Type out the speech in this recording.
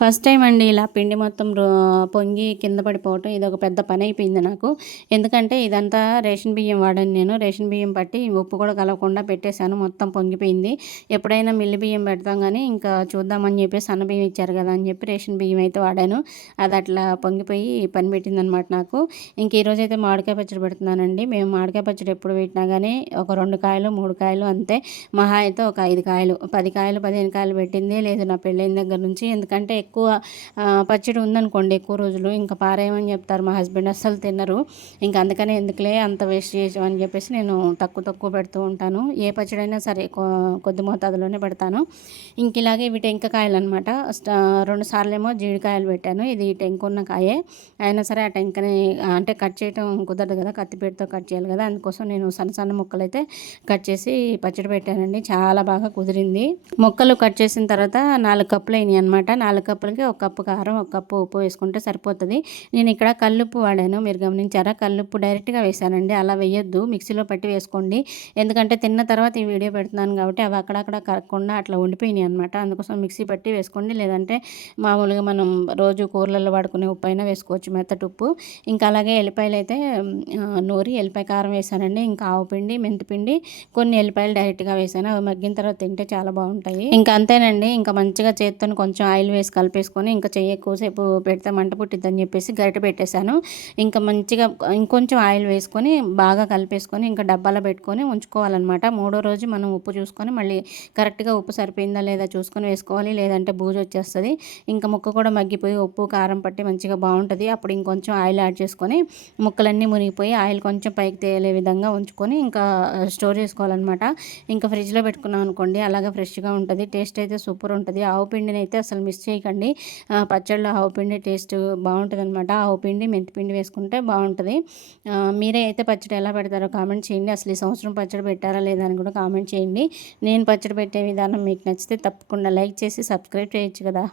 First time అండి ఇలా పిండి మొత్తం పొంగి కింద పడిపోవటం ఇదొక పెద్ద పని అయిపోయింది నాకు. ఎందుకంటే ఇదంతా రేషన్ బియ్యం వాడాను నేను. రేషన్ బియ్యం పట్టి ఉప్పు కూడా కలవకుండా పెట్టేశాను. మొత్తం పొంగిపోయింది. ఎప్పుడైనా మిల్లి బియ్యం పెడతాం కానీ ఇంకా చూద్దామని చెప్పి సన్న బియ్యం ఇచ్చారు కదా అని చెప్పి రేషన్ బియ్యం అయితే వాడాను. అది అట్లా పొంగిపోయి పని పెట్టిందనమాట నాకు. ఇంక ఈరోజైతే మామిడికాయ పచ్చడి పెడుతున్నానండి. మేము మామిడికాయ పచ్చడి ఎప్పుడు పెట్టినా కానీ ఒక 2 కాయలు 3 కాయలు అంతే. మహా అయితే ఒక 5 కాయలు 10 కాయలు 15 కాయలు పెట్టిందే లేదు నా పెళ్ళైన దగ్గర నుంచి. ఎందుకంటే ఎక్కువ పచ్చడి ఉందనుకోండి ఎక్కువ రోజులు ఇంకా పారేయమని చెప్తారు మా హస్బెండ్, అస్సలు తినరు. ఇంకా అందుకనే ఎందుకులే అంత వేస్ట్ చేయమని చెప్పేసి నేను తక్కువ పెడుతూ ఉంటాను. ఏ పచ్చడైనా సరే కొద్ది మోతాదులోనే పెడతాను. ఇంక ఇలాగే ఇవి టెంకాయలు అనమాట. 2 సార్లేమో జీడికాయలు పెట్టాను. ఇది టెంక ఉన్న కాయే అయినా సరే ఆ టెంకని అంటే కట్ చేయటం కుదరదు కదా, కత్తిపీటతో కట్ చేయాలి కదా, అందుకోసం నేను సన్న సన్న ముక్కలు అయితే కట్ చేసి పచ్చడి పెట్టానండి. చాలా బాగా కుదిరింది. ముక్కలు కట్ చేసిన తర్వాత 4 కప్పులు అయినాయి అనమాట. 4 కప్పులకి 1 కప్పు కారం 1 కప్పు ఉప్పు వేసుకుంటే సరిపోతుంది. నేను ఇక్కడ కల్లుప్పు వాడాను, మీరు గమనించారా? కల్లుప్పు డైరెక్ట్గా వేసానండి, అలా వేయొద్దు, మిక్సీలో పట్టి వేసుకోండి. ఎందుకంటే తిన్న తర్వాత ఈ వీడియో పెడుతున్నాను కాబట్టి అవి అక్కడక్కడ కరగకుండా అట్లా ఉండిపోయినాయి అనమాట. అందుకోసం మిక్సీ పట్టి వేసుకోండి, లేదంటే మామూలుగా మనం రోజు కూరలలో వాడుకునే ఉప్పు అయినా వేసుకోవచ్చు, మెత్తటి ఉప్పు. ఇంకా అలాగే ఎల్లిపాయలు అయితే నూరి ఎల్లిపాయ కారం వేసానండి. ఇంకా ఆవు పిండి మెంతిపిండి కొన్ని ఎల్లిపాయలు డైరెక్ట్గా వేసాను. అవి మగ్గిన తర్వాత తింటే చాలా బాగుంటాయి. ఇంకా అంతేనండి. ఇంకా మంచిగా చేత్తో కొంచెం ఆయిల్ వేసి కలిపేసుకొని ఇంకా చెయ్యి ఎక్కువసేపు పెడితే మంట పుట్టిద్దని చెప్పేసి గరిటె పెట్టేశాను. ఇంకా మంచిగా ఇంకొంచెం ఆయిల్ వేసుకొని బాగా కలిపేసుకొని ఇంకా డబ్బాలో పెట్టుకొని ఉంచుకోవాలన్నమాట. 3వ రోజు మనం ఉప్పు చూసుకొని మళ్ళీ కరెక్ట్గా ఉప్పు సరిపోయిందా లేదా చూసుకొని వేసుకోవాలి, లేదంటే బూజు వచ్చేస్తుంది. ఇంకా ముక్క కూడా మగ్గిపోయి ఉప్పు కారం పట్టి మంచిగా బాగుంటుంది. అప్పుడు ఇంకొంచెం ఆయిల్ యాడ్ చేసుకొని ముక్కలన్నీ మునిగిపోయి ఆయిల్ కొంచెం పైకి తేలే విధంగా ఉంచుకొని ఇంకా స్టోర్ చేసుకోవాలన్నమాట. ఇంకా ఫ్రిడ్జ్లో పెట్టుకున్నాం అనుకోండి అలాగే ఫ్రెష్గా ఉంటుంది. టేస్ట్ అయితే సూపర్ ఉంటుంది. ఆవు పిండిని అయితే అసలు మిస్ చేయకండి. పచ్చళ్ళలో ఆవు పిండి టేస్ట్ బాగుంటుంది అనమాట. ఆవు పిండి మెంతిపిండి వేసుకుంటే బాగుంటుంది. మీరే అయితే పచ్చడి ఎలా పెడతారో కామెంట్ చేయండి. అసలు ఈ సంవత్సరం పచ్చడి పెట్టారా లేదా అని కూడా కామెంట్ చేయండి. నేను పచ్చడి పెట్టే విధానం మీకు నచ్చితే తప్పకుండా లైక్ చేసి సబ్స్క్రైబ్ చేయొచ్చు కదా.